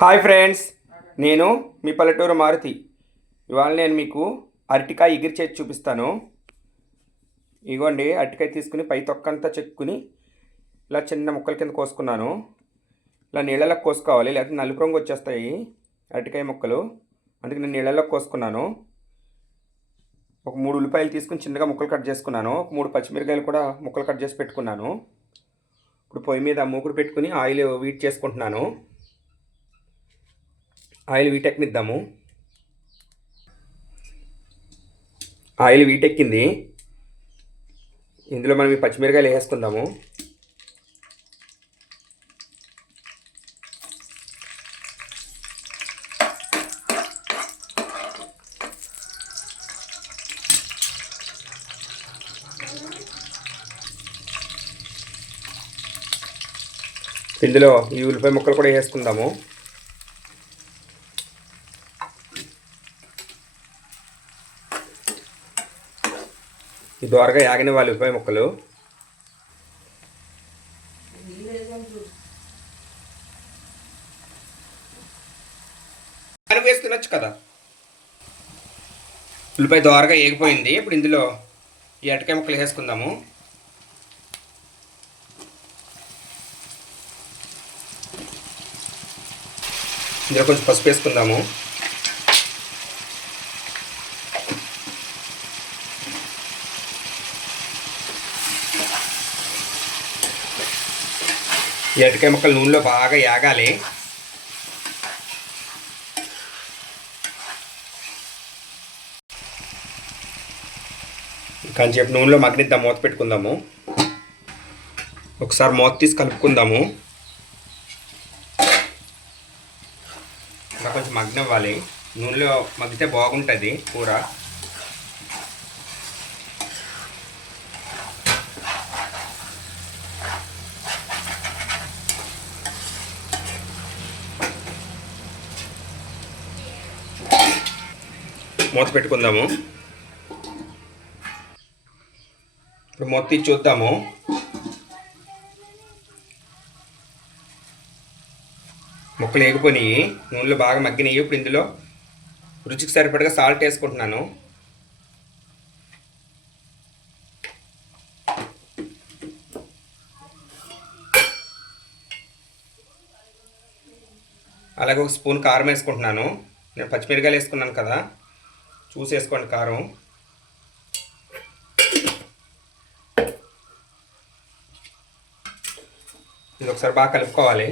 Hi friends, నేను మీ పల్లెటూరు మారుతి. ఇవాళ నేను మీకు అరటికాయ ఎగిరి చేసి చూపిస్తాను. ఇగోండి, అరటికాయ తీసుకుని పై తొక్కంతా చెక్కుని ఇలా చిన్న ముక్కల కింద కోసుకున్నాను. ఇలా నీళ్ళలో కోసుకోవాలి, లేకపోతే నలుపు రంగు వచ్చేస్తాయి అరటికాయ ముక్కలు. అందుకే నేను నీళ్ళలో కోసుకున్నాను. ఒక 3 ఉల్లిపాయలు తీసుకుని చిన్నగా ముక్కలు కట్ చేసుకున్నాను. ఒక 3 పచ్చిమిరకాయలు కూడా ముక్కలు కట్ చేసి పెట్టుకున్నాను. ఇప్పుడు పొయ్యి మీద మూకుడు పెట్టుకుని ఆయిల్ వీట్ చేసుకుంటున్నాను. ఆయిల్ వీటెక్కనిద్దాము. ఆయిల్ వీటెక్కింది. ఇందులో మనం ఈ పచ్చిమిరకాయలు వేసుకుందాము. ఇందులో ఈ ఉల్లిపాయ ముక్కలు కూడా వేసుకుందాము. ఈ దోరగా యాగని వాళ్ళు ఉల్లిపాయ ముక్కలు వేసి తినొచ్చు కదా. ఉల్లిపాయ దోరగా ఏగిపోయింది. ఇప్పుడు ఇందులో ఈ అరటికాయ ముక్కలు వేసుకుందాము. ఇందులో కొంచెం పసుపు వేసుకుందాము. ఈ అరటికాయ ముక్కలు నూనెలో బాగా యాగాలి. కొంచెంసేపు నూనెలో మగ్గనిద్దాం, మూత పెట్టుకుందాము. ఒకసారి మూత తీసి కలుపుకుందాము. ఇంకా కొంచెం మగ్గనివ్వాలి. నూనెలో మగ్గితే బాగుంటుంది కూర. మూత పెట్టుకుందాము. ఇప్పుడు మూత తీసి చూద్దాము. ముక్కలు వేగిపోయినాయి, నూనెలో బాగా మగ్గినాయి. ఇప్పుడు ఇందులో రుచికి సరిపడగా సాల్ట్ వేసుకుంటున్నాను. అలాగే ఒక స్పూన్ కారం వేసుకుంటున్నాను. నేను పచ్చిమిరకాయలు వేసుకున్నాను కదా, చూసి వేసుకోండి కారం. ఇది ఒకసారి బాగా కలుపుకోవాలి.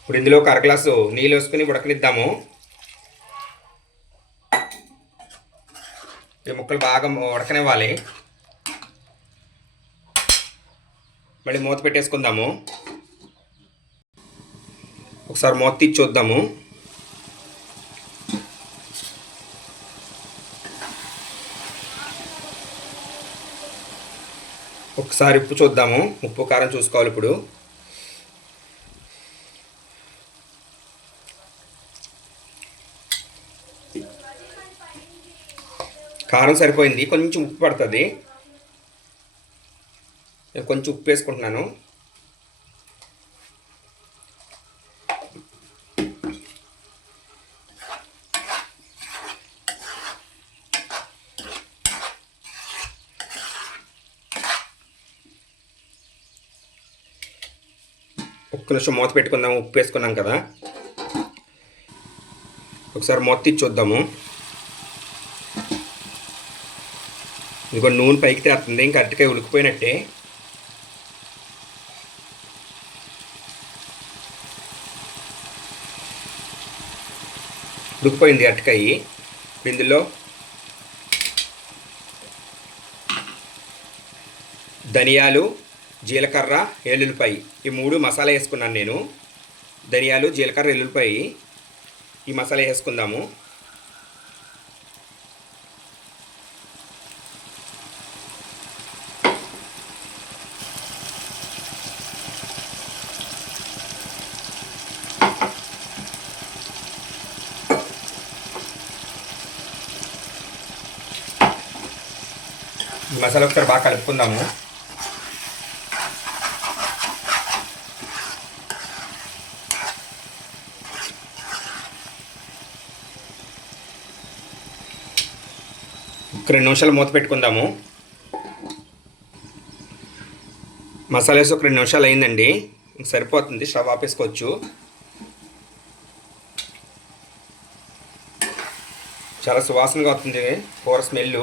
ఇప్పుడు ఇందులో ఒక 1 గ్లాసు నీళ్ళు వేసుకుని ఉడకనిద్దాము. ఈ ముక్కలు బాగా ఉడకనివ్వాలి. మళ్ళీ మూత పెట్టేసుకుందాము. ఒకసారి మూత తీసి చూద్దాము. ఒకసారి ఉప్పు చూద్దాము. ఉప్పు కారం చూసుకోవాలి. ఇప్పుడు కారం సరిపోయింది, కొంచెం ఉప్పు పడుతుంది. నేను కొంచెం ఉప్పు వేసుకుంటున్నాను. ఒక్క నిమిషం మూత పెట్టుకుందాము. ఉప్పు వేసుకున్నాం కదా, ఒకసారి మూత తీసి చూద్దాము. ఇదిగో నూనె పైకి తేస్తుంది. ఇంకా అరటికాయ ఉడికిపోయినట్టే. ఉడికిపోయింది అరటికాయ. ఇందులో ధనియాలు, జీలకర్ర, ఎల్లుల్లిపాయ ఈ 3 మసాలా వేసుకున్నాను నేను. ధనియాలు, జీలకర్ర, ఎల్లుల్లిపాయ ఈ మసాలా వేసుకుందాము. మసాలా ఒకసారి బాగా కలుపుకుందాము. ఒక 2 నిమిషాలు మూత పెట్టుకుందాము. మసాలా వేసి ఒక 2 నిమిషాలు అయిందండి, ఇంక సరిపోతుంది. స్టవ్ ఆపేసుకోవచ్చు. చాలా సువాసనగా వస్తుంది కూర స్మెల్.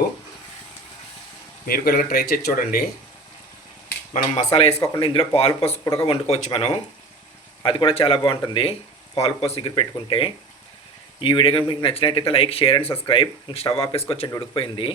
మీరు కూడా ట్రై చేసి చూడండి. మనం మసాలా వేసుకోకుండా ఇందులో పాలు పోసి కూడా వండుకోవచ్చు మనం. అది కూడా చాలా బాగుంటుంది పాలు పోసి ఎగిరి పెట్టుకుంటే. ఈ వీడియో మీకు నచ్చినట్టయితే లైక్, షేర్ అండ్ సబ్స్క్రైబ్. ఇంక స్టవ్ ఆపేసుకోవచ్చండి, ఉడికిపోయింది.